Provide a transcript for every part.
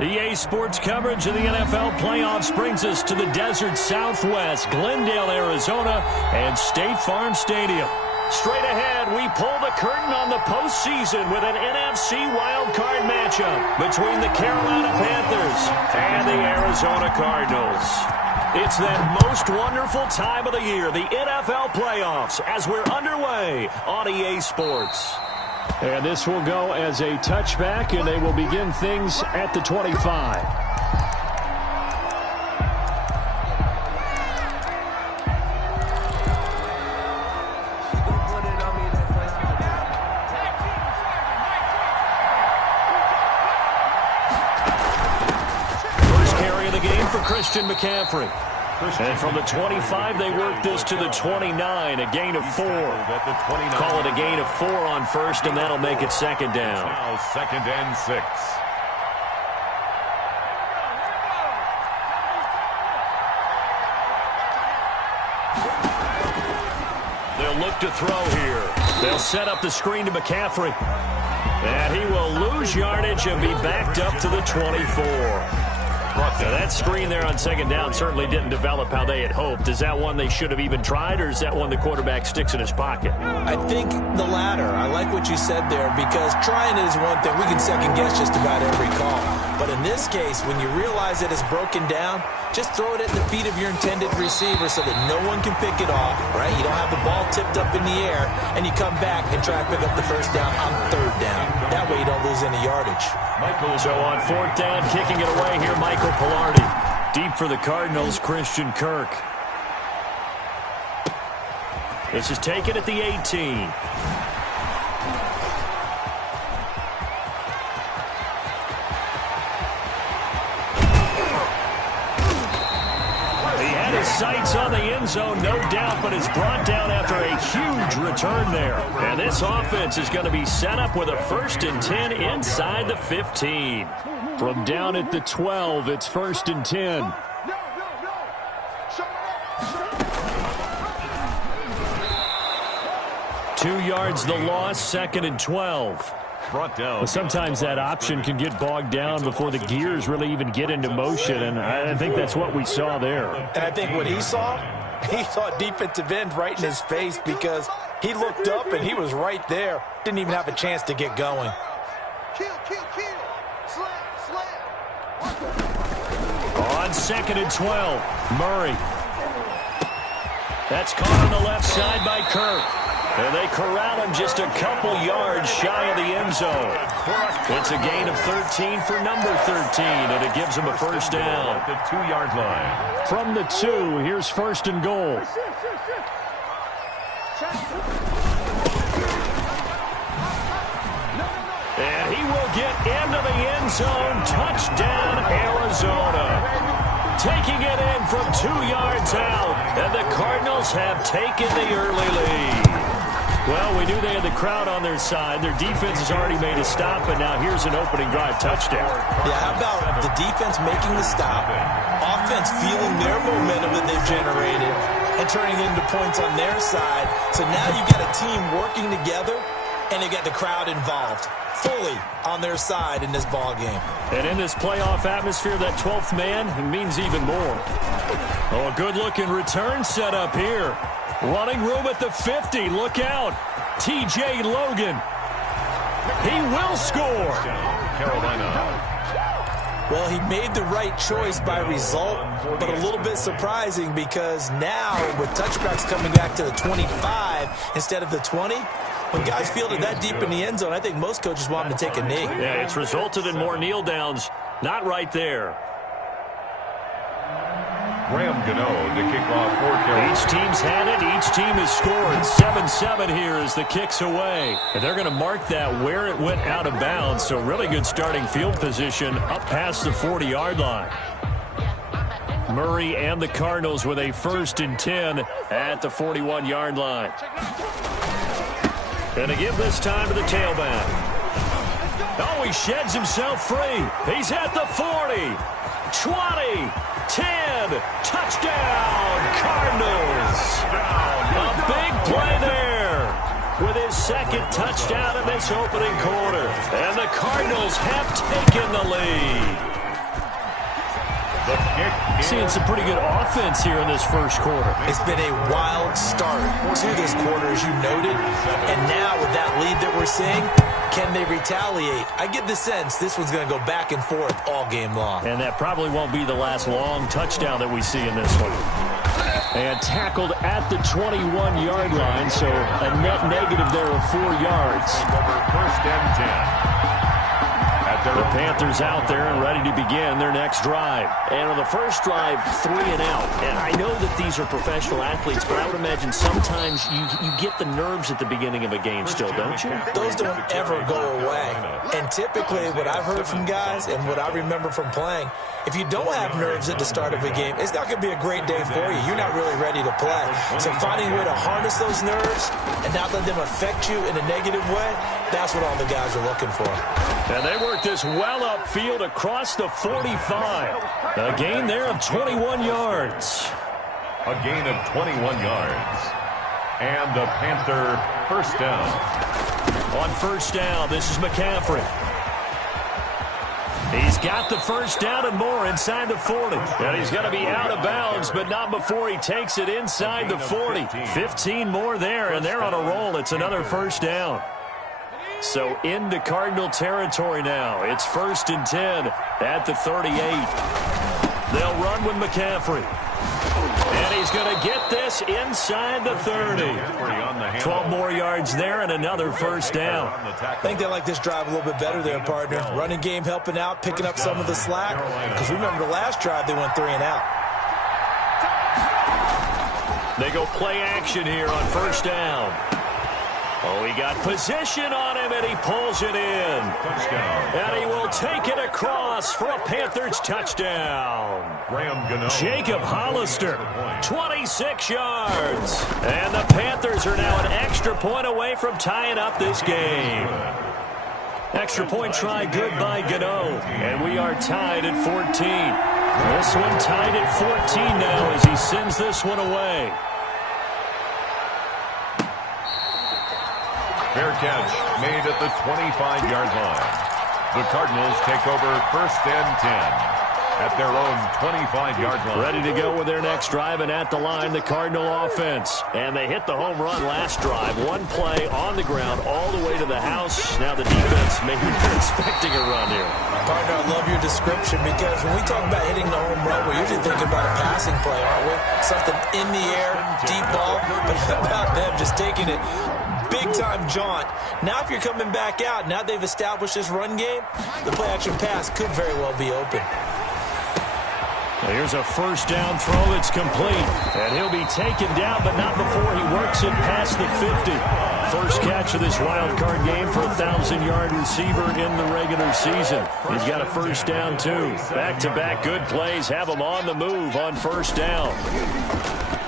EA Sports coverage of the NFL playoffs brings us to the desert Southwest, Glendale, Arizona, and State Farm Stadium. Straight ahead, we pull the curtain on the postseason with an NFC wildcard matchup between the Carolina Panthers and the Arizona Cardinals. It's that most wonderful time of the year, the NFL playoffs, as we're underway on EA Sports. And this will go as a touchback, and they will begin things at the 25. First carry of the game for Christian McCaffrey. And from the 25, they work this to the 29, a gain of 4. Call it a gain of 4 on first, and that'll make it second down. Now 2nd and 6. They'll look to throw here. They'll set up the screen to McCaffrey. And he will lose yardage and be backed up to the 24. Now that screen there on second down certainly didn't develop how they had hoped. Is that one they should have even tried, or is that one the quarterback sticks in his pocket? I think the latter. I like what you said there, because trying it is one thing. We can second guess just about every call. But in this case, when you realize that it's broken down, just throw it at the feet of your intended receiver so that no one can pick it off, right? You don't have the ball tipped up in the air, and you come back and try to pick up the first down on third down. That way you don't lose any yardage. So on fourth down, kicking it away here, Michael Palardy. Deep for the Cardinals, Christian Kirk. This is taken at the 18. Sights on the end zone, no doubt, but is brought down after a huge return there. And this offense is going to be set up with a 1st and 10 inside the 15. From down at the 12, it's 1st and 10. Two yards the loss, 2nd and 12. Brought down. Well, sometimes that option can get bogged down before the gears really even get into motion, and I think that's what we saw there. And I think what he saw defensive end right in his face, because he looked up and he was right there. Didn't even have a chance to get going. On 2nd and 12, Murray. That's caught on the left side by Kirk. And they corral him just a couple yards shy of the end zone. It's a gain of 13 for number 13, and it gives him a first down. At the 2-yard line. From the 2, here's 1st and goal. And he will get into the end zone. Touchdown, Arizona. Taking it in from 2 yards out, and the Cardinals have taken the early lead. Well, we knew they had the crowd on their side. Their defense has already made a stop, and now here's an opening drive touchdown. Yeah, how about the defense making the stop, offense feeling their momentum that they've generated, and turning it into points on their side. So now you've got a team working together, and they got the crowd involved fully on their side in this ball game. And in this playoff atmosphere, that 12th man means even more. Oh, a good-looking return set up here. Running room at the 50. Look out. T.J. Logan. He will score. Carolina. Well, he made the right choice by result, but a little bit surprising, because now with touchbacks coming back to the 25 instead of the 20, when guys field it that deep in the end zone, I think most coaches want them to take a knee. Yeah, it's resulted in more kneel downs. Not right there. Graham Gano to kick off for Carolina. Each team's had it. Each team has scored. 7-7 here as the kick's away. And they're going to mark that where it went out of bounds. So really good starting field position up past the 40-yard line. Murray and the Cardinals with a 1st and 10 at the 41-yard line. And to give this time to the tailback. Oh, he sheds himself free. He's at the 40, 20, 10, touchdown, Cardinals. A big play there with his 2nd touchdown of this opening quarter. And the Cardinals have taken the lead. The kick is Seeing some pretty good offense here in this first quarter. It's been a wild start to this quarter, as you noted. And now with that lead that we're seeing, can they retaliate? I get the sense this one's going to go back and forth all game long. And that probably won't be the last long touchdown that we see in this one. And tackled at the 21-yard line, so a net negative there of 4 yards. First and 10. The Panthers out there and ready to begin their next drive. And on the first drive, 3 and out. And I know that these are professional athletes, but I would imagine sometimes you get the nerves at the beginning of a game still, don't you? Those don't ever go away. And typically what I've heard from guys and what I remember from playing, if you don't have nerves at the start of a game, it's not going to be a great day for you. You're not really ready to play. So finding a way to harness those nerves and not let them affect you in a negative way, that's what all the guys are looking for. And they work this well upfield across the 45. A gain there of 21 yards. A gain of 21 yards. And the Panther first down. On first down, this is McCaffrey. He's got the first down and more inside the 40. And he's going to be out of bounds, but not before he takes it inside the 40. 15 more there, and they're on a roll. It's another first down. So into Cardinal territory now. It's 1st and 10 at the 38. They'll run with McCaffrey. And he's going to get this inside the 30. 12 more yards there and another first down. I think they like this drive a little bit better there, partner. Running game helping out, picking up some of the slack. Because remember the last drive they went 3 and out. They go play action here on first down. Oh, he got position on him, and he pulls it in. Touchdown. And he will take it across for a Panthers touchdown. Graham Gano. Jacob Hollister, 26 yards. And the Panthers are now an extra point away from tying up this game. Extra point try good by Gano. And we are tied at 14. This one tied at 14 now as he sends this one away. Fair catch made at the 25-yard line. The Cardinals take over 1st and 10 at their own 25-yard line. Ready to go with their next drive, and at the line, the Cardinal offense. And they hit the home run last drive. One play on the ground all the way to the house. Now the defense, maybe they're expecting a run here. Partner, I love your description because when we talk about hitting the home run, we're usually thinking about a passing play, aren't we? Something in the air, deep ball, but how about them just taking it big-time jaunt. Now if you're coming back out, now they've established this run game, the play-action pass could very well be open. Here's a first down throw that's complete. And he'll be taken down, but not before he works it past the 50. First catch of this wild card game for a 1,000-yard receiver in the regular season. He's got a first down, too. Back-to-back good plays have him on the move on first down.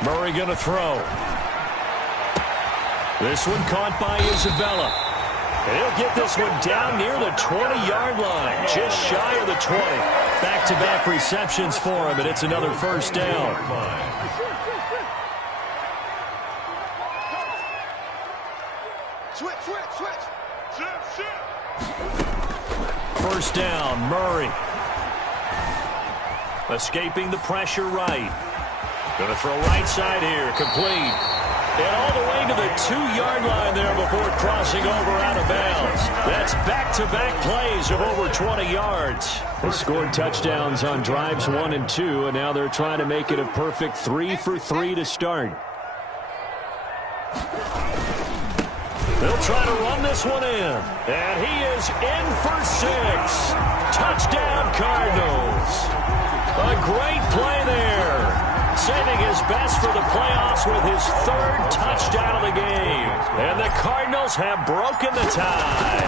Murray going to throw. This one caught by Isabella. And he'll get this one down near the 20-yard line, just shy of the 20. Back-to-back receptions for him, and it's another first down. First down, Murray. Escaping the pressure right. Going to throw right side here, complete. And all the way to the 2-yard line there before crossing over out of bounds. That's back-to-back plays of over 20 yards. They scored touchdowns on drives 1 and 2, and now they're trying to make it a perfect 3 for 3 to start. They'll try to run this one in. And he is in for 6. Touchdown, Cardinals. A great play there. Saving his best for the playoffs with his 3rd touchdown of the game. And the Cardinals have broken the tie.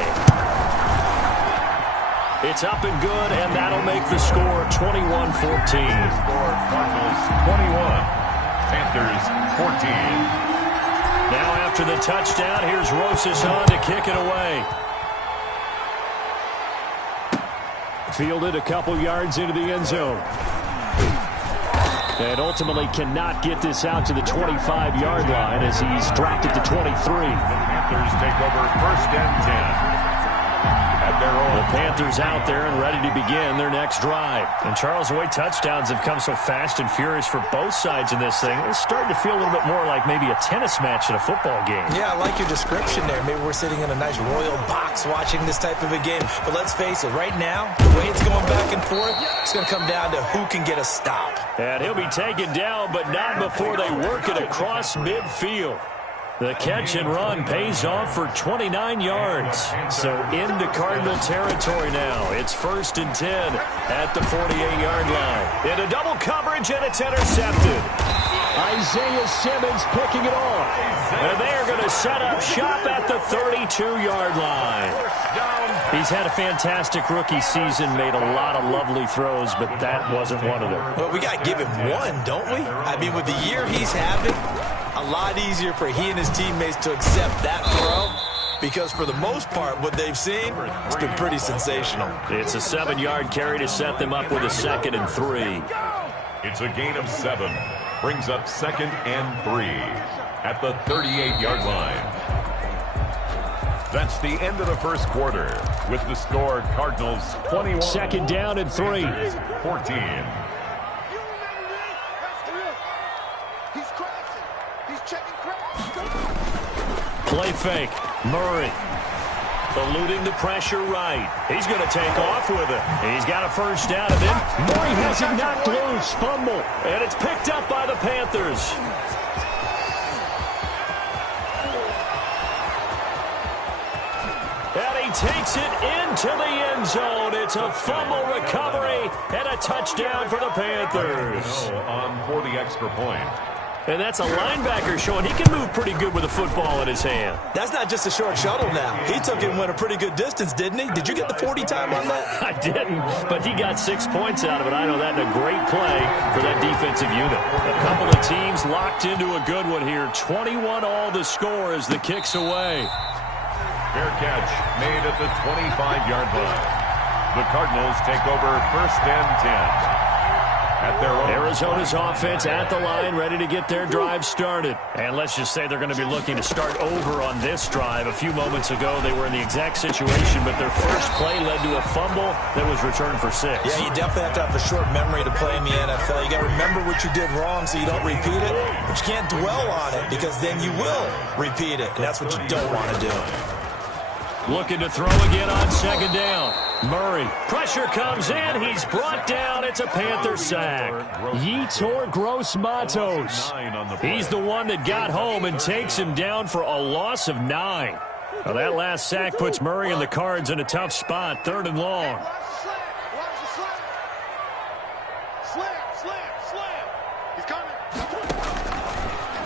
It's up and good, and that'll make the score 21-14. Cardinals 21, Panthers 14. Now after the touchdown, here's Rosas on to kick it away. Fielded a couple yards into the end zone. And ultimately cannot get this out to the 25-yard line as he's dropped it to 23. The Panthers take over 1st and at their own. The Panthers out there and ready to begin their next drive. And Charles, the way touchdowns have come so fast and furious for both sides in this thing, it's starting to feel a little bit more like maybe a tennis match at a football game. Yeah, I like your description there. Maybe we're sitting in a nice royal box watching this type of a game. But let's face it, right now, the way it's going back and forth, it's going to come down to who can get a stop. And he'll be taken down, but not before they work it across midfield. The catch and run pays off for 29 yards. So into Cardinal territory now. It's 1st and 10 at the 48-yard line. Into double coverage, and it's intercepted. Isaiah Simmons picking it off. And they are going to set up shop at the 32-yard line. He's had a fantastic rookie season, made a lot of lovely throws, but that wasn't one of them. Well, we got to give him one, don't we? I mean, with the year he's having, a lot easier for he and his teammates to accept that throw, because for the most part, what they've seen, it's been pretty sensational. It's a 7-yard carry to set them up with a 2nd and 3. It's a gain of 7. Brings up 2nd and 3 at the 38-yard line. That's the end of the first quarter with the score Cardinals 21. 2nd down and 3. 14. Play fake. Murray eluding the pressure right. He's going to take off with it. He's got a 1st down, and then Murray has it knocked loose. Fumble. And it's picked up by the Panthers. And he takes it into the end zone. It's a fumble recovery and a touchdown for the Panthers. On for the extra point. And that's a linebacker showing he can move pretty good with a football in his hand. That's not just a short shuttle now. He took it and went a pretty good distance, didn't he? Did you get the 40 time on that? I didn't, but he got 6 points out of it. I know that in a great play for that defensive unit. A couple of teams locked into a good one here. 21 all the score as the kick's away. Fair catch made at the 25-yard line. The Cardinals take over 1st and 10. At their own. Arizona's offense at the line, ready to get their drive started. And let's just say they're going to be looking to start over on this drive. A few moments ago, they were in the exact situation, but their first play led to a fumble that was returned for 6. Yeah, you definitely have to have a short memory to play in the NFL. You got to remember what you did wrong so you don't repeat it, but you can't dwell on it because then you will repeat it, and that's what you don't want to do. Looking to throw again on 2nd down. Murray. Pressure comes in. He's brought down. It's a Panther sack. Yetur Gross-Matos. He's the one that got home and takes him down for a loss of 9. Now that last sack puts Murray and the Cards in a tough spot. 3rd and long.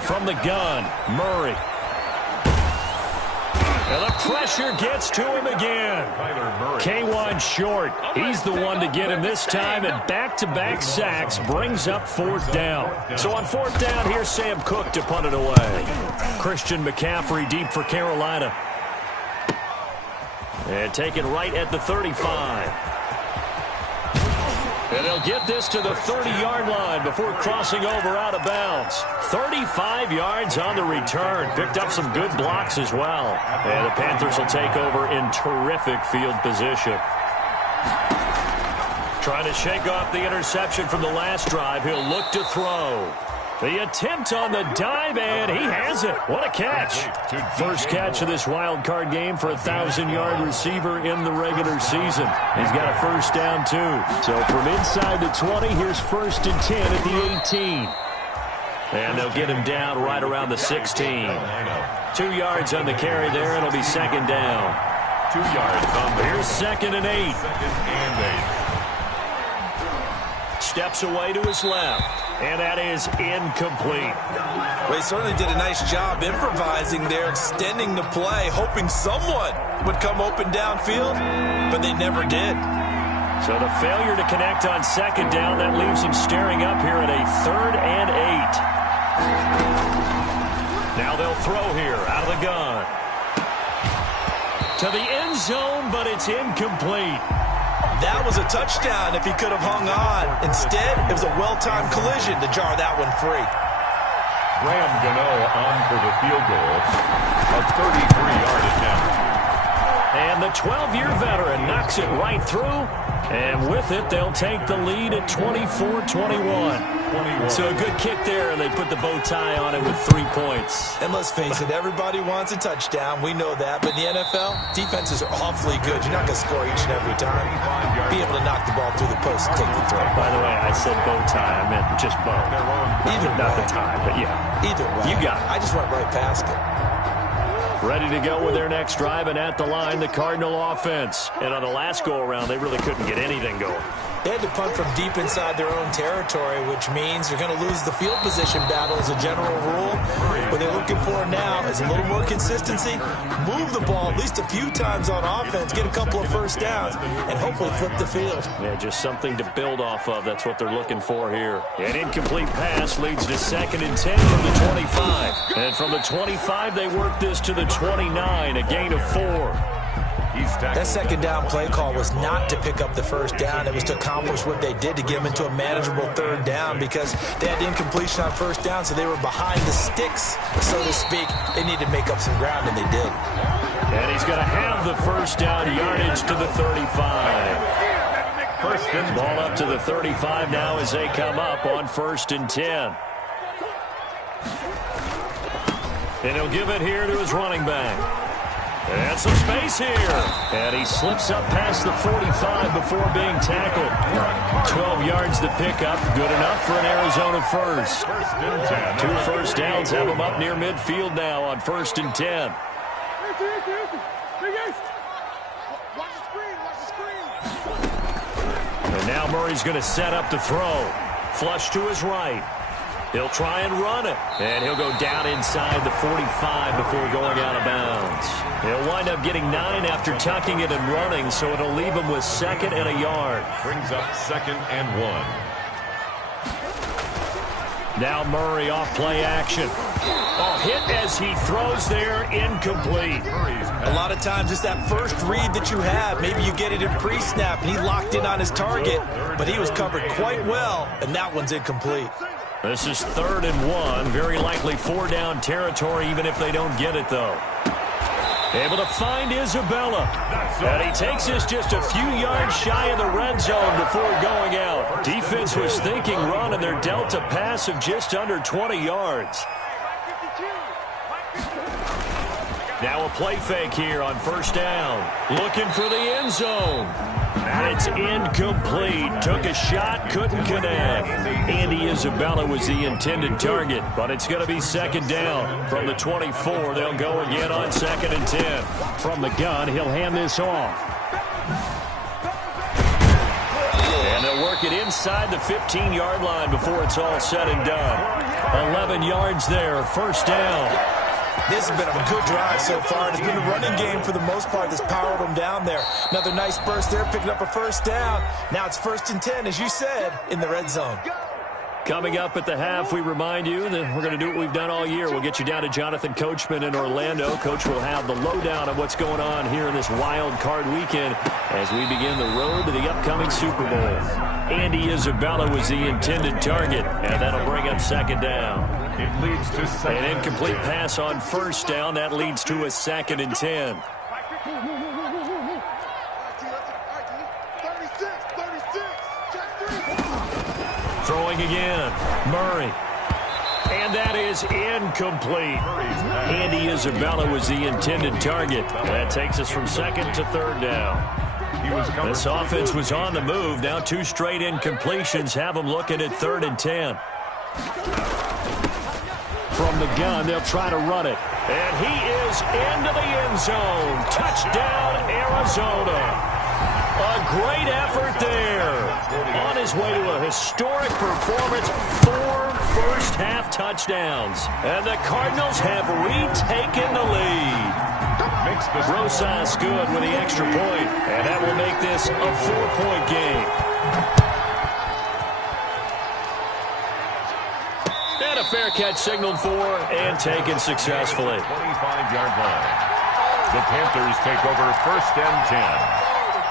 From the gun, Murray. And the pressure gets to him again. K'Wan Short, he's the one to get him this time, and back-to-back sacks brings up 4th down. So on 4th down, here's Sam Cook to punt it away. Christian McCaffrey deep for Carolina. And taken right at the 35. And they'll get this to the 30-yard line before crossing over out of bounds. 35 yards on the return. Picked up some good blocks as well. And the Panthers will take over in terrific field position. Trying to shake off the interception from the last drive. He'll look to throw. The attempt on the dive, and he has it. What a catch. First catch of this wild card game for a 1,000-yard receiver in the regular season. He's got a 1st down, too. So from inside the 20, here's 1st and 10 at the 18. And they'll get him down right around the 16. 2 yards on the carry there, and it'll be 2nd down. 2 yards on the. Here's 2nd and 8. 2nd and 8. Steps away to his left. And that is incomplete. Well, he certainly did a nice job improvising there, extending the play, hoping someone would come open downfield, but they never did. So the failure to connect on 2nd down, that leaves him staring up here at a 3rd and 8. Now they'll throw here out of the gun. To the end zone, but it's incomplete. That was a touchdown if he could have hung on. Instead, it was a well-timed collision to jar that one free. Graham Gano on for the field goal. A 33-yard attempt. And the 12-year veteran knocks it right through. And with it, they'll take the lead at 24-21. So a good kick there, and they put the bow tie on it with 3 points. And let's face it, everybody wants a touchdown. We know that. But in the NFL, defenses are awfully good. You're not going to score each and every time. Be able to knock the ball through the post and take the throw. By the way, I said bow tie. I meant just bow. Either Not way. the tie, but yeah. Either way. You got it. I just went right past it. Ready to go with their next drive, and at the line, the Cardinal offense. And on the last go-around, they really couldn't get anything going. They had to punt from deep inside their own territory, which means they're going to lose the field position battle as a general rule. What they're looking for now is a little more consistency, move the ball at least a few times on offense, get a couple of first downs, and hopefully flip the field. Yeah, just something to build off of. That's what they're looking for here. An incomplete pass leads to 2nd and 10 from the 25. And from the 25, they work this to the 29, a gain of 4. That second down play call was not to pick up the first down. It was to accomplish what they did to get them into a manageable 3rd down because they had incompletion on first down, so they were behind the sticks, so to speak. They needed to make up some ground, and they did. And he's going to have the first down yardage to the 35. First and Ball up to the 35 now as they come up on 1st and 10. And he'll give it here to his running back. And some space here. And he slips up past the 45 before being tackled. 12 yards to pick up. Good enough for an Arizona first. 2 first downs have him up near midfield now on 1st and 10. And now Murray's going to set up to throw. Flush to his right. He'll try and run it. And he'll go down inside the 45 before going out of bounds. He'll wind up getting 9 after tucking it and running, so it'll leave him with 2nd and a yard. brings up 2nd and 1. Now Murray off play action. Oh, hit as he throws there, incomplete. A lot of times it's that first read that you have. Maybe you get it in pre-snap, and he locked in on his target, but he was covered quite well, and that one's incomplete. This is 3rd and 1. Very likely 4-down territory, even if they don't get it, though. Able to find Isabella. And he takes this just a few yards shy of the red zone before going out. Defense was thinking run, and they're dealt a pass of just under 20 yards. Now a play fake here on 1st down. Looking for the end zone. And it's incomplete. Took a shot, couldn't connect. Andy Isabella was the intended target, but it's going to be 2nd down. From the 24, they'll go again on 2nd and 10. From the gun, he'll hand this off. And they'll work it inside the 15-yard line before it's all said and done. 11 yards there, 1st down. This has been a good drive so far. It's been a running game for the most part that's powered them down there. Another nice burst there, picking up a 1st down. Now it's 1st and 10, as you said, in the red zone. Coming up at the half, we remind you that we're going to do what we've done all year. We'll get you down to Jonathan Coachman in Orlando. Coach will have the lowdown of what's going on here in this wild card weekend as we begin the road to the upcoming Super Bowl. Andy Isabella was the intended target, and that'll bring up 2nd down. It leads to 2nd. An incomplete pass on 1st down. That leads to a 2nd and 10. Throwing again. Murray. And that is incomplete. Andy Isabella was the intended target. That takes us from 2nd to 3rd down. This offense was on the move. Now 2 straight incompletions have them looking at 3rd and 10. From the gun, they'll try to run it. And he is into the end zone. Touchdown, Arizona. A great effort there. On his way to a historic performance, 4 first-half touchdowns. And the Cardinals have retaken the lead. Rosas good with the extra point, and that will make this a 4-point game. And a fair catch signaled for and taken successfully. 25-yard line. The Panthers take over 1st and 10.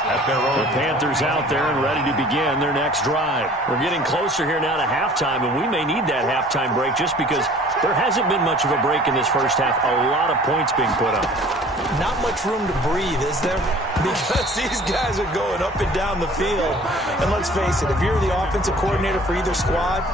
At their own. The Panthers out there and ready to begin their next drive. We're getting closer here now to halftime, and we may need that halftime break just because there hasn't been much of a break in this first half. A lot of points being put up. Not much room to breathe, is there? Because these guys are going up and down the field. And let's face it, if you're the offensive coordinator for either squad,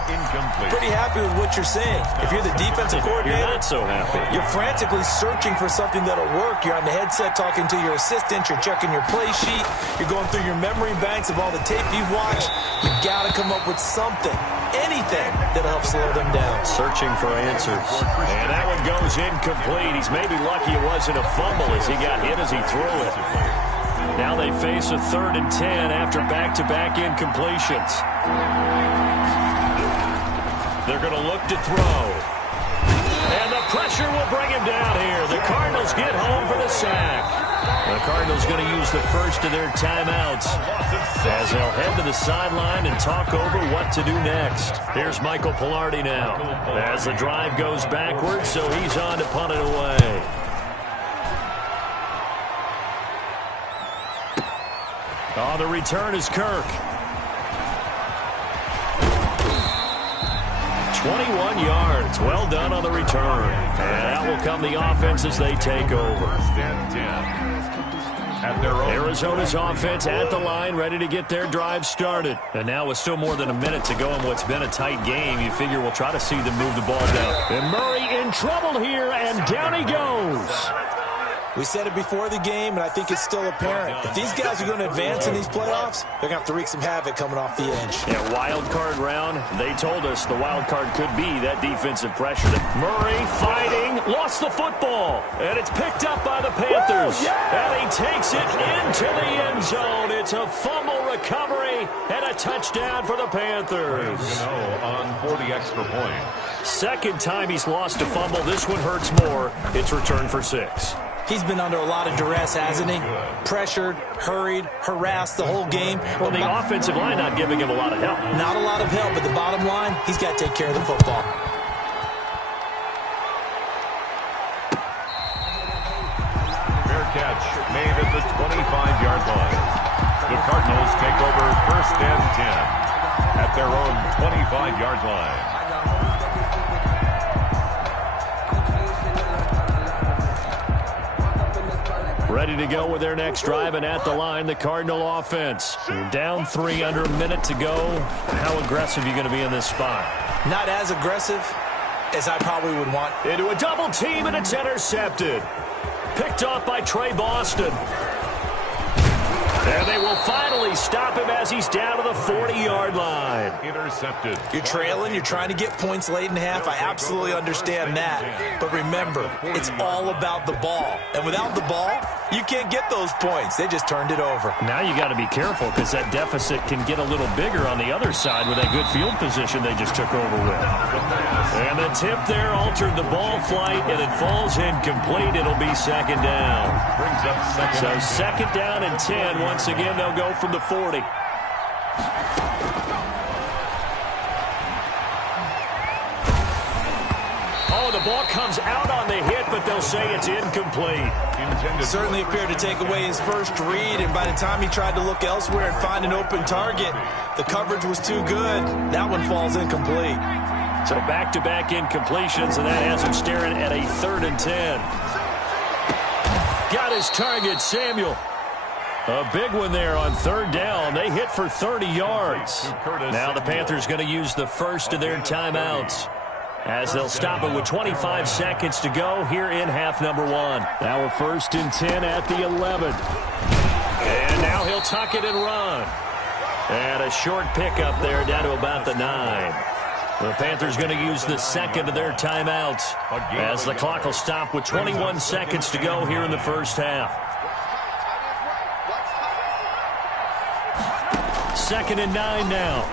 pretty happy with what you're seeing. If you're the defensive coordinator, you're not so happy. You're frantically searching for something that'll work. You're on the headset talking to your assistant. You're checking your play sheet. You're going through your memory banks of all the tape you've watched. You've got to come up with something, anything that'll help slow them down. Searching for answers. And that one goes incomplete. He's maybe lucky it wasn't a fumble as he got hit as he threw it. Now they face a 3rd and 10 after back-to-back incompletions. They're going to look to throw. And the pressure will bring him down here. The Cardinals get home for the sack. The Cardinals going to use the first of their timeouts as they'll head to the sideline and talk over what to do next. Here's Michael Palardy now as the drive goes backwards, so he's on to punt it away. Oh, the return is Kirk. 21 yards. Well done on the return. And that will come the offense as they take over. Arizona's offense at the line, ready to get their drive started. And now with still more than a minute to go in what's been a tight game, you figure we'll try to see them move the ball down. And Murray in trouble here, and down he goes. We said it before the game, and I think it's still apparent. If these guys are going to advance in these playoffs, they're going to have to wreak some havoc coming off the edge. Yeah, wild card round. They told us the wild card could be that defensive pressure. Murray fighting, lost the football, and it's picked up by the Panthers. And he takes it into the end zone. It's a fumble recovery and a touchdown for the Panthers. On for the extra point. Second time he's lost a fumble. This one hurts more. It's returned for 6. He's been under a lot of duress, hasn't he? Pressured, hurried, harassed the whole game. Well, the offensive line not giving him a lot of help. Not a lot of help, but the bottom line, he's got to take care of the football. Fair catch made at the 25-yard line. The Cardinals take over 1st and 10 at their own 25-yard line. Ready to go with their next drive, and at the line, the Cardinal offense. Down 3 under a minute to go. How aggressive are you going to be in this spot? Not as aggressive as I probably would want. Into a double team, and it's intercepted. Picked off by Trey Boston. And they will finally stop him as he's down to the 40-yard line. Intercepted. You're trailing. You're trying to get points late in half. I absolutely understand that. But remember, it's all about the ball. And without the ball, you can't get those points. They just turned it over. Now you got to be careful because that deficit can get a little bigger on the other side with that good field position they just took over with. And the tip there altered the ball flight, and it falls incomplete. It'll be 2nd down. Brings up second. So 2nd down and 10. Once again, they'll go from the 40. Oh, the ball comes out on the hit, but they'll say it's incomplete. Certainly appeared to take away his first read, and by the time he tried to look elsewhere and find an open target, the coverage was too good. That one falls incomplete. So back-to-back incompletions, and that has him staring at a 3rd and 10. Got his target, Samuel. A big one there on 3rd down. They hit for 30 yards. Now the Panthers going to use the first of their timeouts as they'll stop it with 25 seconds to go here in half number 1. Now a 1st and 10 at the 11. And now he'll tuck it and run. And a short pickup there down to about the 9. The Panthers going to use the second of their timeouts as the clock will stop with 21 seconds to go here in the first half. 2nd and 9 now.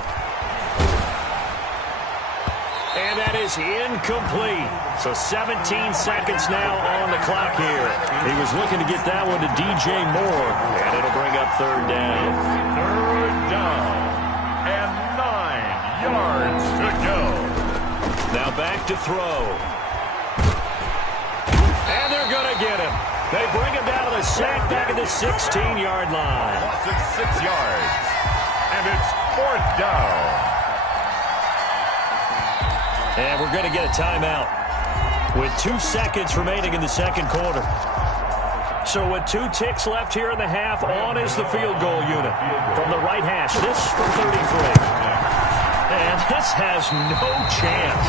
And that is incomplete. So 17 seconds now on the clock here. He was looking to get that one to DJ Moore, and it'll bring up 3rd down. 3rd down and 9 yards to go. Now back to throw. And they're going to get him. They bring him down to the sack back at the 16-yard line. Loss of 6 yards. And it's 4th down. And we're going to get a timeout with 2 seconds remaining in the second quarter. So with 2 ticks left here in the half, on is the field goal unit. From the right hash, this from 33. And this has no chance.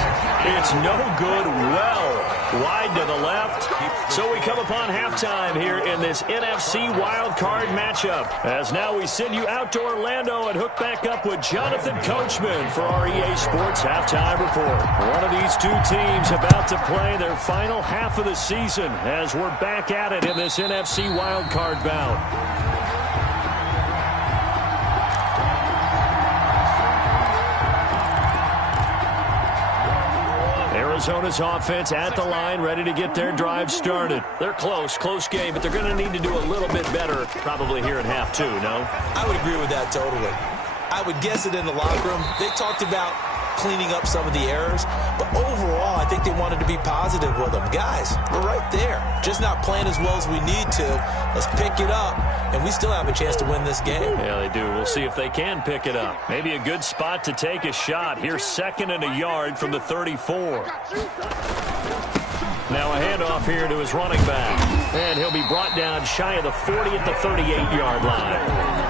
It's no good, well wide to the left. So we come upon halftime here in this NFC Wild Card matchup. As now we send you out to Orlando and hook back up with Jonathan Coachman for our EA Sports Halftime Report. One of these two teams about to play their final half of the season as we're back at it in this NFC Wild Card bout. Arizona's offense at the line, ready to get their drive started. They're close game, but they're going to need to do a little bit better probably here in half 2, no? I would agree with that totally. I would guess it in the locker room. They talked about cleaning up some of the errors, but overall, I think they wanted to be positive with them. Guys, we're right there. Just not playing as well as we need to. Let's pick it up, and we still have a chance to win this game. Yeah, they do. We'll see if they can pick it up. Maybe a good spot to take a shot. Here's 2nd and a yard from the 34. Now a handoff here to his running back. And he'll be brought down shy of the 40 at the 38-yard line.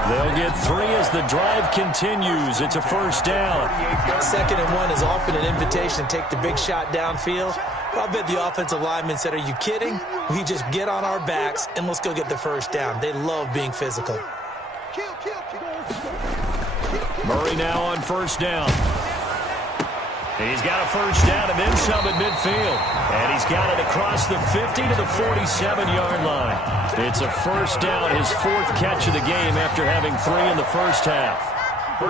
They'll get 3 as the drive continues. It's a first down. 2nd and 1 is often an invitation to take the big shot downfield. But I bet the offensive lineman said, are you kidding? We just get on our backs and let's go get the first down. They love being physical. Murray now on first down. He's got a first down and then some at midfield. And he's got it across the 50 to the 47-yard line. It's a first down, his 4th catch of the game after having 3 in the first half.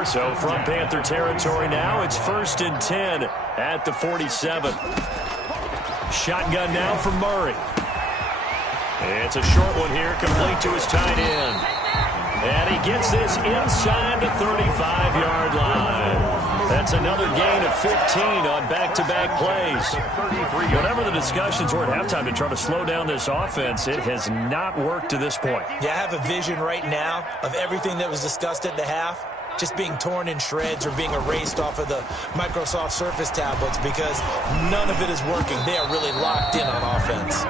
So from Panther territory now, it's 1st and 10 at the 47. Shotgun now from Murray. It's a short one here, complete to his tight end. And he gets this inside the 35-yard line. That's another gain of 15 on back-to-back plays. Whatever the discussions were at halftime to try to slow down this offense, it has not worked to this point. Yeah, I have a vision right now of everything that was discussed at the half just being torn in shreds or being erased off of the Microsoft Surface tablets because none of it is working. They are really locked in on offense.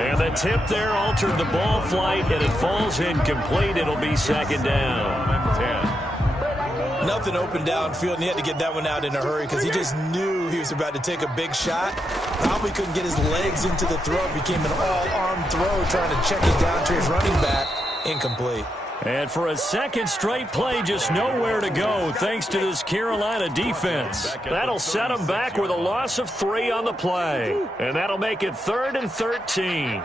And the tip there altered the ball flight, and it falls incomplete. It'll be 2nd down. Nothing open downfield, and he had to get that one out in a hurry because he just knew he was about to take a big shot. Probably couldn't get his legs into the throw. It became an all-arm throw trying to check it down to his running back. Incomplete. And for a 2nd straight play, just nowhere to go thanks to this Carolina defense. That'll set them back with a loss of 3 on the play. And that'll make it 3rd and 13.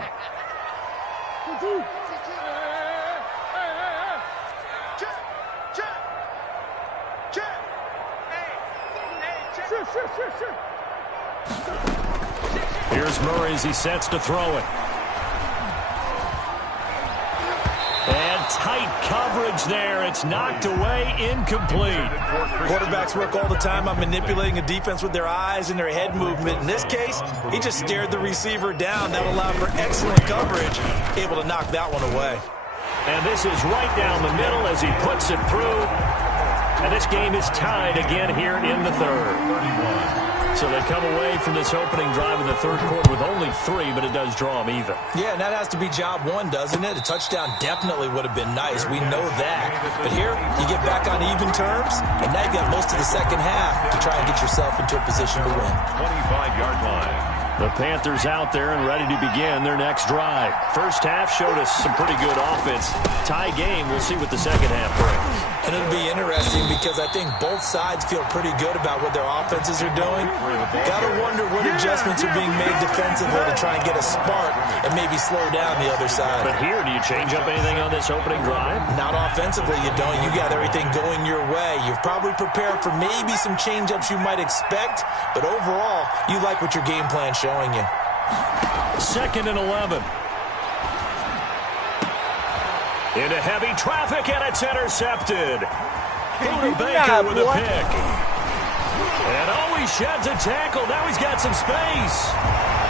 Here's Murray as he sets to throw it. And tight coverage there. It's knocked away, incomplete. Quarterbacks work all the time on manipulating a defense with their eyes and their head movement. In this case, he just stared the receiver down. That allowed for excellent coverage, able to knock that one away. And this is right down the middle as he puts it through. And this game is tied again here in the 3rd. So they come away from this opening drive in the 3rd quarter with only 3, but it does draw them even. Yeah, and that has to be job 1, doesn't it? A touchdown definitely would have been nice. We know that. But here, you get back on even terms, and now you've got most of the 2nd half to try and get yourself into a position to win. 25-yard line. The Panthers out there and ready to begin their next drive. First half showed us some pretty good offense. Tie game, we'll see what the 2nd half brings. And it'll be interesting because I think both sides feel pretty good about what their offenses are doing. Got to wonder what adjustments are being made defensively to try and get a spark and maybe slow down the other side. But here, do you change up anything on this opening drive? Not offensively, you don't. You got everything going your way. You've probably prepared for maybe some change-ups you might expect, but overall, you like what your game plan's showing you. 2nd and 11. Into heavy traffic, and it's intercepted. Buda Baker with a pick. And he sheds a tackle. Now he's got some space.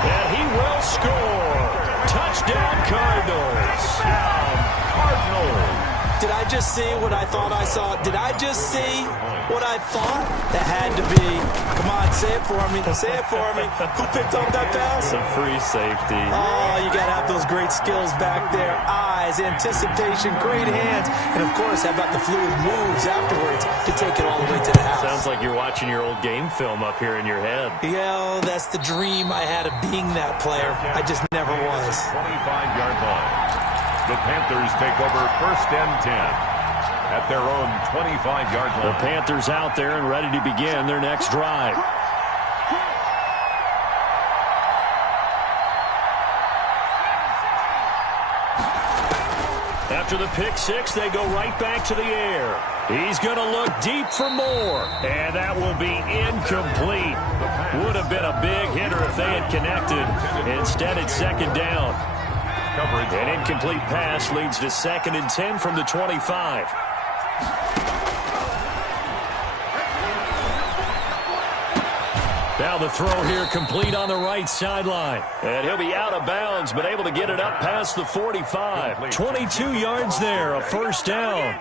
And he will score. Touchdown, Cardinals. Touchdown, Cardinals. Did I just see what I thought I saw? Did I just see what I thought? That had to be. Come on, say it for me. Say it for me. Who picked up that pass? It's a free safety. Oh, you got to have those great skills back there. Eyes, anticipation, great hands. And, of course, how about the fluid moves afterwards to take it all the way to the house? Sounds like you're watching your old game film up here in your head. Yeah, that's the dream I had of being that player. I just never was. 25-yard line. The Panthers take over 1st and 10 at their own 25-yard line. The Panthers out there and ready to begin their next drive. After the pick six, they go right back to the air. He's going to look deep for more, and that will be incomplete. Would have been a big hitter if they had connected. Instead, it's 2nd down. An incomplete pass leads to 2nd and 10 from the 25. Now the throw here complete on the right sideline. And he'll be out of bounds, but able to get it up past the 45. 22 yards there, a 1st down.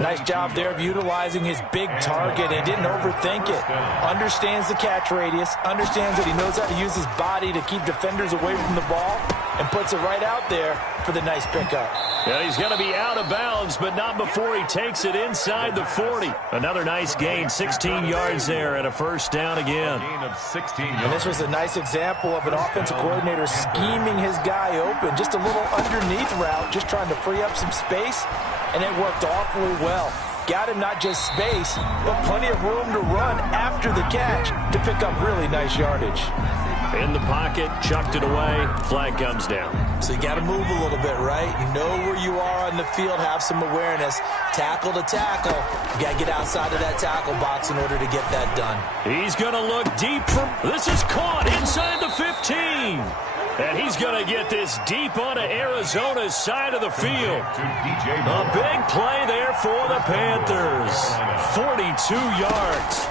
Nice job there of utilizing his big target and didn't overthink it. Understands the catch radius, understands that he knows how to use his body to keep defenders away from the ball, and puts it right out there for the nice pickup. Yeah, he's going to be out of bounds, but not before he takes it inside the 40. Another nice gain, 16 yards there, and a 1st down again. And this was a nice example of an offensive coordinator scheming his guy open. Just a little underneath route, just trying to free up some space, and it worked awfully well. Got him not just space, but plenty of room to run after the catch to pick up really nice yardage. In the pocket, chucked it away, flag comes down. So you got to move a little bit, right? You know where you are on the field, have some awareness. Tackle to tackle. You got to get outside of that tackle box in order to get that done. He's going to look deep for... This is caught inside the 15. And he's going to get this deep onto Arizona's side of the field. A big play there for the Panthers. 42 yards.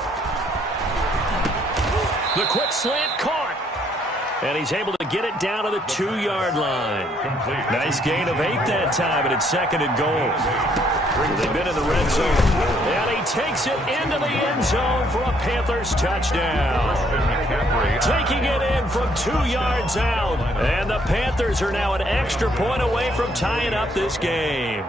The quick slant caught. And he's able to get it down to the 2-yard line. Nice gain of 8 that time, and it's 2nd and goal. They've been in the red zone. And he takes it into the end zone for a Panthers touchdown. Taking it in from 2 yards out. And the Panthers are now an extra point away from tying up this game.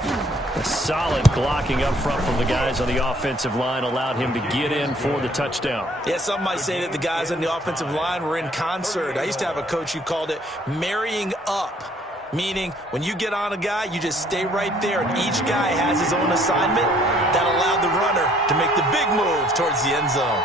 A solid blocking up front from the guys on the offensive line allowed him to get in for the touchdown. Yeah, some might say that the guys on the offensive line were in concert. I used to have a coach who called it marrying up, meaning when you get on a guy, you just stay right there, and each guy has his own assignment. That allowed the runner to make the big move towards the end zone.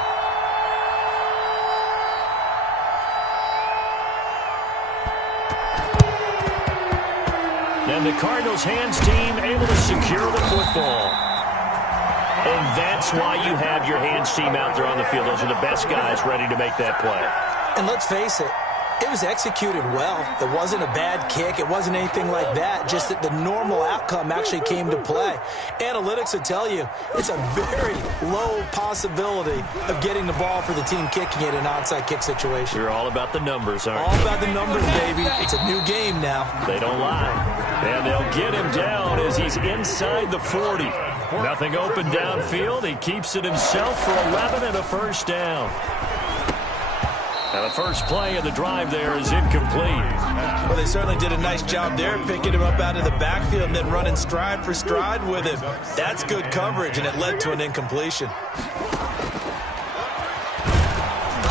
And the Cardinals' hands team able to secure the football. And that's why you have your hands team out there on the field. Those are the best guys ready to make that play. And let's face it, it was executed well. It wasn't a bad kick. It wasn't anything like that. Just that the normal outcome actually came to play. Analytics will tell you it's a very low possibility of getting the ball for the team kicking it in an onside kick situation. You're all about the numbers, aren't you? All about the numbers, baby. It's a new game now. They don't lie. And they'll get him down as he's inside the 40. Nothing open downfield. He keeps it himself for 11 and a 1st down. And the first play of the drive there is incomplete. Well, they certainly did a nice job there, picking him up out of the backfield and then running stride for stride with him. That's good coverage, and it led to an incompletion.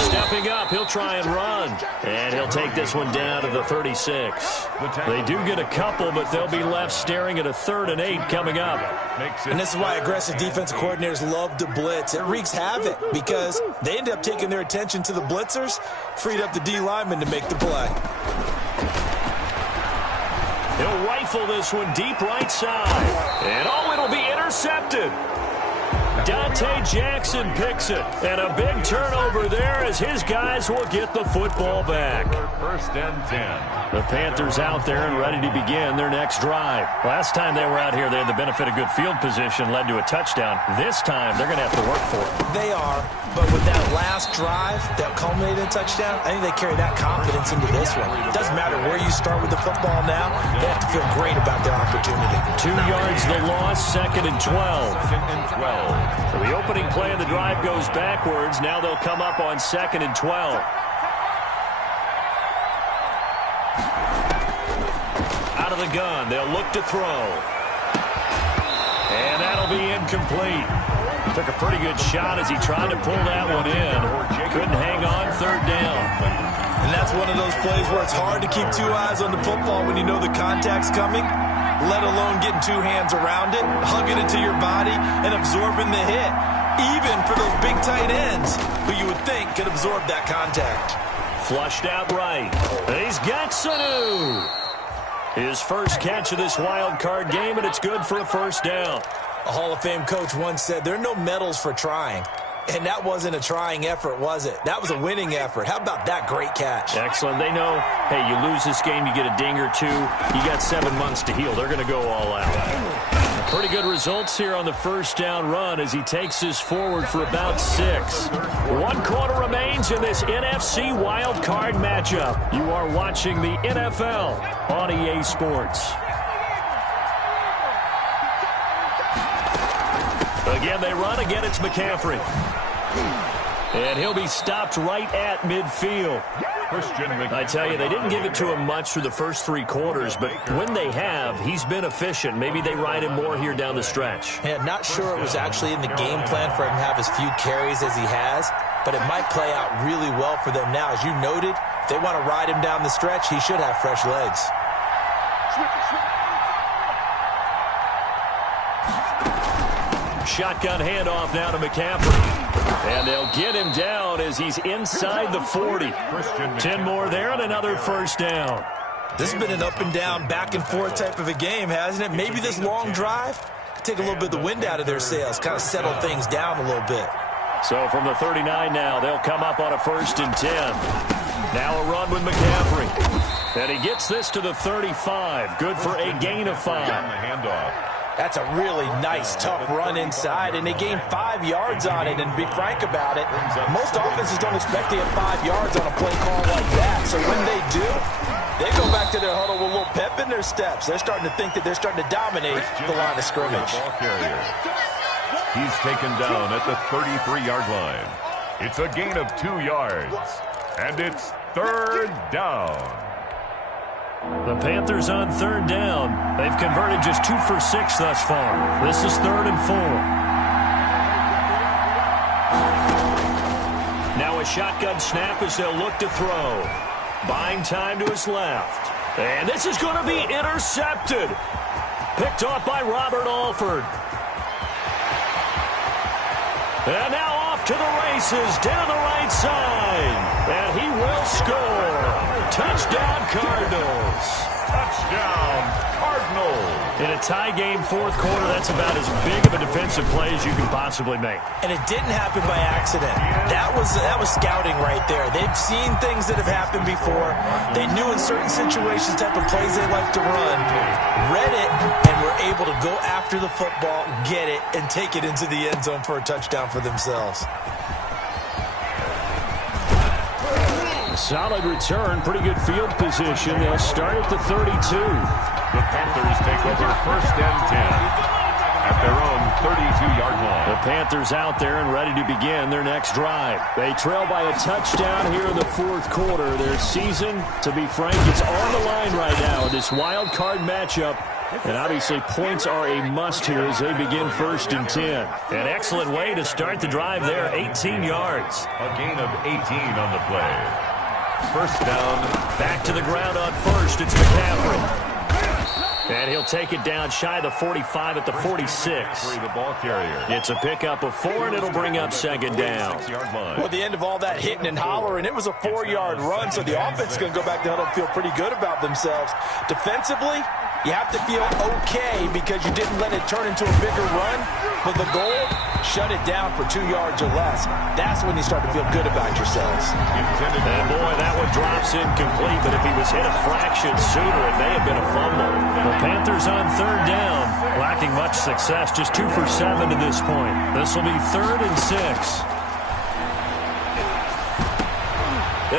Stepping up, he'll try and run. And he'll take this one down to the 36. They do get a couple, but they'll be left staring at a 3rd and 8 coming up. And this is why aggressive defensive coordinators love to blitz. It wreaks havoc because they end up taking their attention to the blitzers, freed up the D lineman to make the play. He'll rifle this one deep right side. And it'll be intercepted. Dante Jackson picks it. And a big turnover there as his guys will get the football back. First and 10. The Panthers out there and ready to begin their next drive. Last time they were out here, they had the benefit of good field position, led to a touchdown. This time, they're going to have to work for it. They are, but with that last drive that culminated in a touchdown, I think they carry that confidence into this one. It doesn't matter where you start with the football now. They have to feel great about their opportunity. 2 yards the loss, 2nd and 12. Second and 12. So the opening play of the drive goes backwards. Now they'll come up on 2nd and 12. Out of the gun, they'll look to throw. And that'll be incomplete. Took a pretty good shot as he tried to pull that one in. Couldn't hang on, 3rd down. And that's one of those plays where it's hard to keep 2 eyes on the football when you know the contact's coming, let alone getting 2 hands around it, hugging it to your body, and absorbing the hit. Even for those big tight ends who you would think could absorb that contact. Flushed out right. He's got Sanu. His first catch of this wild card game, and it's good for a 1st down. A Hall of Fame coach once said, there are no medals for trying. And that wasn't a trying effort, was it? That was a winning effort. How about that great catch? Excellent. They know, hey, you lose this game, you get a ding or 2. You got 7 months to heal. They're going to go all out. Pretty good results here on the 1st down run as he takes this forward for about 6. 1 quarter remains in this NFC wild card matchup. You are watching the NFL on EA Sports. Again, they run. Again, it's McCaffrey. And he'll be stopped right at midfield. I tell you, they didn't give it to him much through the first 3 quarters, but when they have, he's been efficient. Maybe they ride him more here down the stretch. Yeah, not sure it was actually in the game plan for him to have as few carries as he has, but it might play out really well for them now. As you noted, if they want to ride him down the stretch, he should have fresh legs. Shotgun handoff now to McCaffrey. And they'll get him down as he's inside the 40. 10 more there and another 1st down. This has been an up and down, back and forth type of a game, hasn't it? Maybe this long drive could take a little bit of the wind out of their sails, kind of settle things down a little bit. So from the 39 now, they'll come up on a 1st and 10. Now a run with McCaffrey. And he gets this to the 35. Good for a gain of 5. That's a really nice, tough run inside, and they gained 5 yards on it. And to be frank about it, most offenses don't expect to get 5 yards on a play call like that. So when they do, they go back to their huddle with a little pep in their steps. They're starting to think that they're starting to dominate the line of scrimmage. He's taken down at the 33-yard line. It's a gain of 2 yards, and it's 3rd down. The Panthers on 3rd down. They've converted just 2 for 6 thus far. This is 3rd and 4. Now a shotgun snap as they'll look to throw. Buying time to his left. And this is going to be intercepted. Picked off by Robert Alford. And now off to the races down the right side. And he will score. Touchdown, Cardinals. Touchdown, Cardinals. In a tie game, 4th quarter, that's about as big of a defensive play as you can possibly make. And it didn't happen by accident. That was scouting right there. They've seen things that have happened before. They knew in certain situations type of plays they like to run, read it, and were able to go after the football, get it, and take it into the end zone for a touchdown for themselves. Solid return, pretty good field position. They'll start at the 32. The Panthers take over 1st and 10 at their own 32-yard line. The Panthers out there and ready to begin their next drive. They trail by a touchdown here in the 4th quarter. Their season, to be frank, it's on the line right now. This wild card matchup. And obviously points are a must here as they begin 1st and 10. An excellent way to start the drive there, 18 yards. A gain of 18 on the play. 1st down. Back to the ground on 1st. It's McCaffrey. And he'll take it down shy of the 45 at the 46. The ball carrier. It's a pickup of 4, and it'll bring up 2nd down. Well, at the end of all that hitting and hollering, it was a 4-yard run, so the offense is going to go back to huddle and feel pretty good about themselves. Defensively, You have to feel okay because you didn't let it turn into a bigger run. But the goal, shut it down for 2 yards or less. That's when you start to feel good about yourselves. And boy, that one drops incomplete, but if he was hit a fraction sooner, it may have been a fumble. The Panthers on third down, lacking much success, just 2 for 7 to this point. This will be 3rd and 6.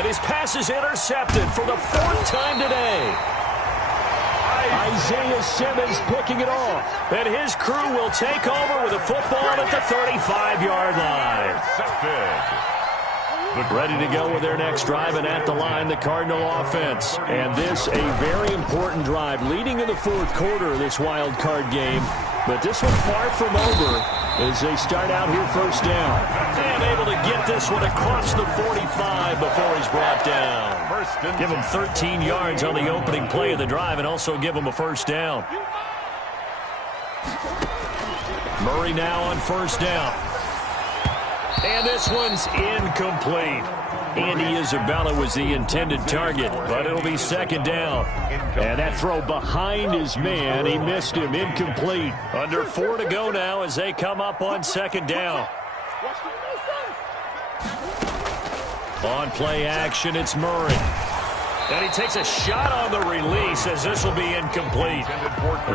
And his pass is intercepted for the 4th time today. Isaiah Simmons picking it off. And his crew will take over with a football at the 35-yard line. Ready to go with their next drive, and at the line, the Cardinal offense. And this, a very important drive, leading in the 4th quarter of this wild card game. But this one far from over as they start out here first down. And able to get this one across the 45 before he's brought down. Give him 13 yards on the opening play of the drive and also give him a first down. Murray now on first down. And this one's incomplete. Andy Isabella was the intended target, but it'll be 2nd down. And that throw behind his man, he missed him, incomplete. Under 4 to go now as they come up on 2nd down. On play action, it's Murray. And he takes a shot on the release as this will be incomplete.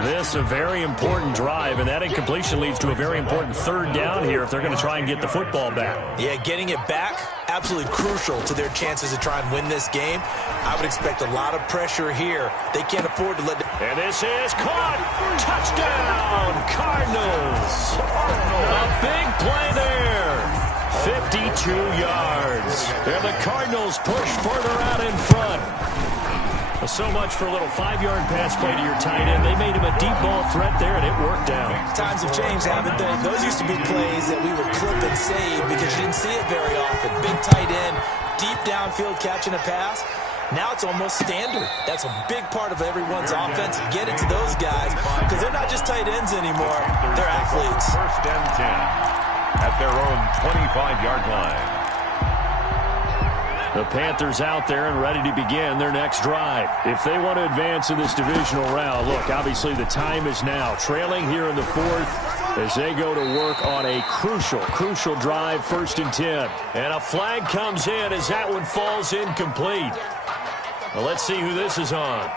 This a very important drive, and that incompletion leads to a very important 3rd down here if they're going to try and get the football back. Yeah, getting it back, absolutely crucial to their chances to try and win this game. I would expect a lot of pressure here. They can't afford to let... And this is caught. Touchdown, Cardinals. A big play there. 52 yards. And the Cardinals push further out in front. So much for a little 5-yard pass play to your tight end. They made him a deep ball threat there, and it worked out. Times have changed, haven't they? Those used to be plays that we would clip and save because you didn't see it very often. Big tight end, deep downfield catching a pass. Now it's almost standard. That's a big part of everyone's offense. Get it to those guys because they're not just tight ends anymore. They're athletes. 1st and 10 at their own 25-yard line. The Panthers out there and ready to begin their next drive. If they want to advance in this divisional round, look, obviously the time is now. Trailing here in the 4th as they go to work on a crucial drive, 1st and 10. And a flag comes in as that one falls incomplete. Well, let's see who this is on.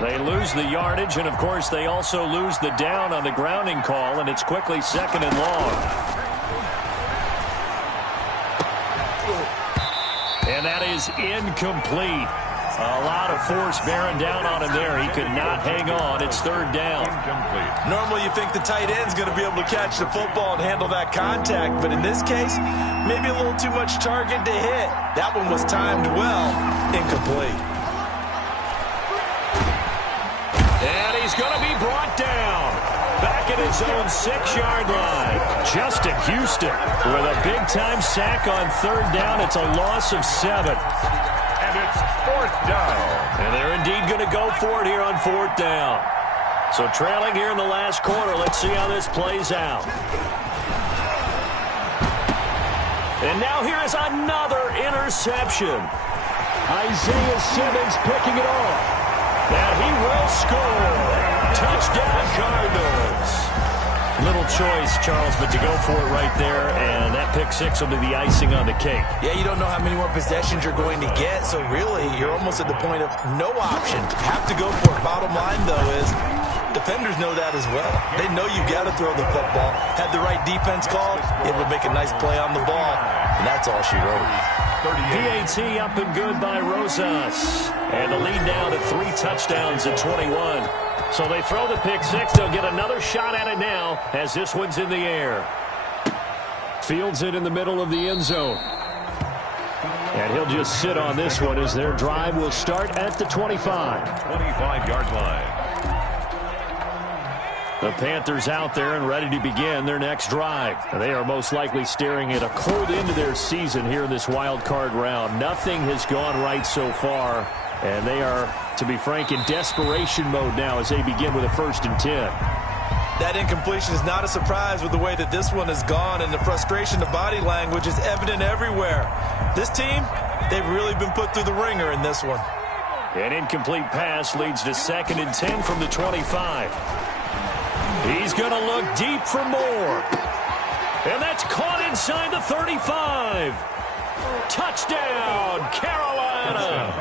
They lose the yardage, and, of course, they also lose the down on the grounding call, and it's quickly 2nd and long. And that is incomplete. A lot of force bearing down on him there. He could not hang on. It's 3rd down. Normally you think the tight end's going to be able to catch the football and handle that contact, but in this case, maybe a little too much target to hit. That one was timed well. Incomplete. And he's going to be brought down. Back at his own 6-yard line. Justin Houston with a big-time sack on 3rd down. It's a loss of 7. And it's 4th down. And they're indeed going to go for it here on 4th down. So trailing here in the last quarter. Let's see how this plays out. And now here is another interception. Isaiah Simmons picking it off. And he will score. Touchdown, Cardinals. Little choice, Charles, but to go for it right there, and that pick 6 will be the icing on the cake. Yeah, you don't know how many more possessions you're going to get, so really you're almost at the point of no option. Have to go for it. Bottom line, though, is defenders know that as well. They know you've got to throw the football. Had the right defense called, it would make a nice play on the ball, and that's all she wrote. PAT up and good by Rosas. And the lead now to 3 touchdowns at 21. So they throw the pick 6. They'll get another shot at it now as this one's in the air. Fields it in the middle of the end zone. And he'll just sit on this one as their drive will start at the 25. 25-yard line. The Panthers out there and ready to begin their next drive. And they are most likely staring at a cold end to their season here in this wild card round. Nothing has gone right so far. And they are, to be frank, in desperation mode now as they begin with a 1st and 10. That incompletion is not a surprise with the way that this one has gone, and the frustration, the body language is evident everywhere. This team, they've really been put through the ringer in this one. An incomplete pass leads to 2nd and 10 from the 25. He's going to look deep for Moore. And that's caught inside the 35. Touchdown, Carolina.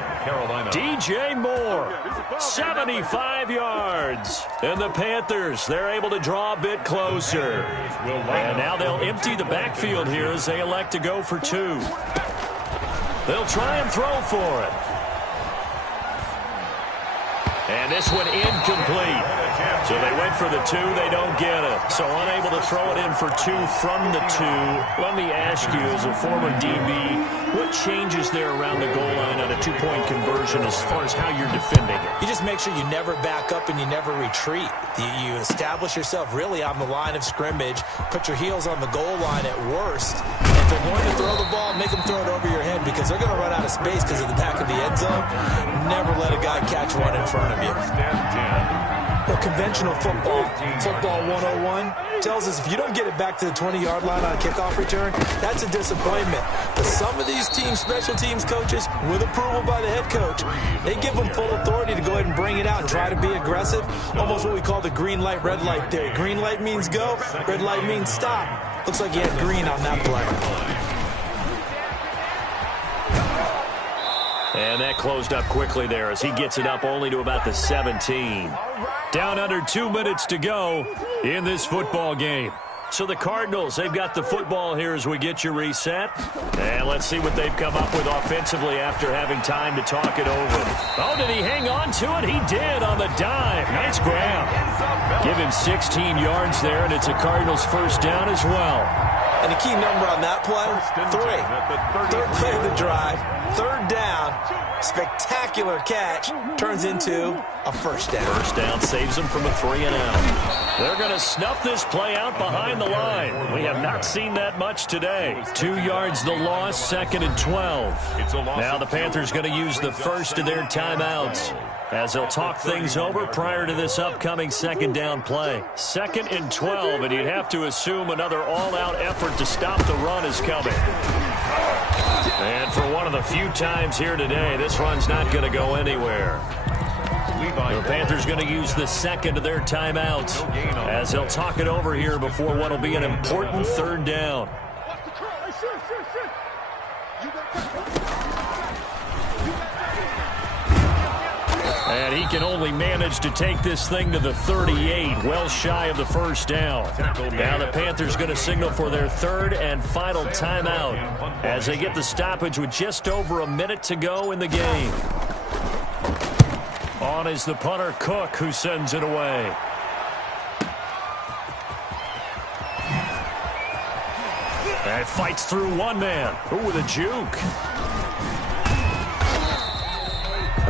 DJ Moore, 75 yards. And the Panthers, they're able to draw a bit closer. And now they'll empty the backfield here as they elect to go for 2. They'll try and throw for it. And this one incomplete. So they went for the 2. They don't get it. So unable to throw it in for 2 from the 2. Let me ask you, as a former DB, what changes there around the goal line on a 2-point conversion as far as how you're defending it? You just make sure you never back up and you never retreat. You establish yourself really on the line of scrimmage, put your heels on the goal line at worst. And if they're going to throw the ball, make them throw it over your head because they're going to run out of space because of the back of the end zone. Never let a guy catch one in front of you. Well, conventional football 101 tells us if you don't get it back to the 20-yard line on a kickoff return, that's a disappointment. But some of these teams, special teams coaches, with approval by the head coach, they give them full authority to go ahead and bring it out and try to be aggressive. Almost what we call the green light, red light theory. Green light means go, red light means stop. Looks like you had green on that play. And that closed up quickly there as he gets it up only to about the 17. Down under 2 minutes to go in this football game. So the Cardinals, they've got the football here as we get you reset. And let's see what they've come up with offensively after having time to talk it over. Oh, did he hang on to it? He did on the dive. Nice grab. Give him 16 yards there, and it's a Cardinals first down as well. And the key number on that play, 3. Third play of the drive, 3rd down, spectacular catch, turns into a first down. First down saves them from a 3-and-out. They're going to snuff this play out behind the line. We have not seen that much today. 2 yards the loss, 2nd and 12. Now the Panthers going to use the first of their timeouts as they'll talk things over prior to this upcoming 2nd down play. 2nd and 12, and you'd have to assume another all-out effort to stop the run is coming. And for one of the few times here today, this run's not going to go anywhere. The Panthers going to use the 2nd of their timeouts as they'll talk it over here before what will be an important 3rd down. And he can only manage to take this thing to the 38, well shy of the first down. Now the Panthers going to signal for their 3rd and final timeout as they get the stoppage with just over a minute to go in the game. On is the punter, Cook, who sends it away. And fights through one man. Ooh, with a juke.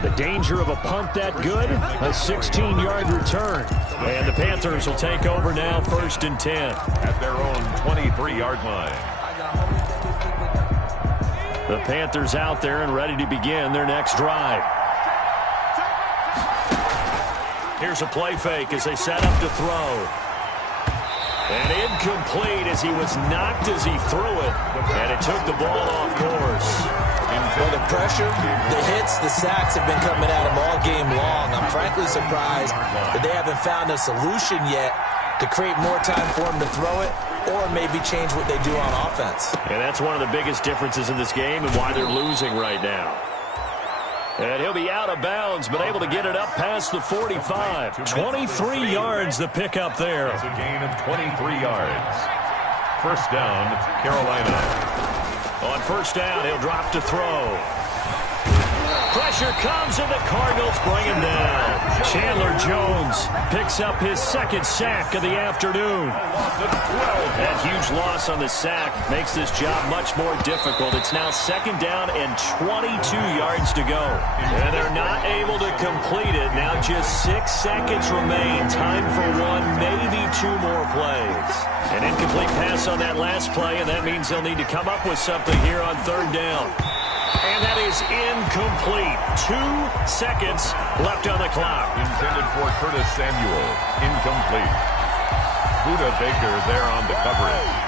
The danger of a punt that good, a 16-yard return. And the Panthers will take over now, 1st and 10. At their own 23-yard line. The Panthers out there and ready to begin their next drive. Here's a play fake as they set up to throw. And incomplete as he was knocked as he threw it. And it took the ball off course. Well, the pressure, the hits, the sacks have been coming at him all game long. I'm frankly surprised that they haven't found a solution yet to create more time for him to throw it or maybe change what they do on offense. And that's one of the biggest differences in this game and why they're losing right now. And he'll be out of bounds, but able to get it up past the 45. 23 yards the pickup there. It's a gain of 23 yards. First down, Carolina. On first down, he'll drop to throw. Pressure comes, and the Cardinals bring him down. Chandler Jones picks up his 2nd sack of the afternoon. That huge loss on the sack makes this job much more difficult. It's now 2nd down and 22 yards to go. And they're not able to complete it. Now just 6 seconds remain. Time for 1, maybe 2 more plays. An incomplete pass on that last play, and that means they'll need to come up with something here on 3rd down. And that is incomplete. 2 seconds left on the clock. Intended for Curtis Samuel. Incomplete. Buda Baker there on the coverage.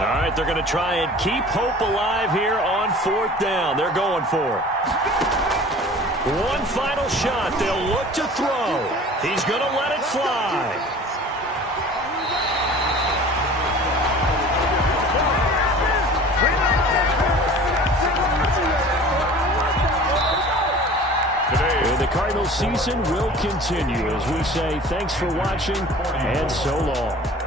All right, they're going to try and keep hope alive here on 4th down. They're going for it. One final shot. They'll look to throw. He's going to let it fly. And the Cardinals season will continue as we say thanks for watching and so long.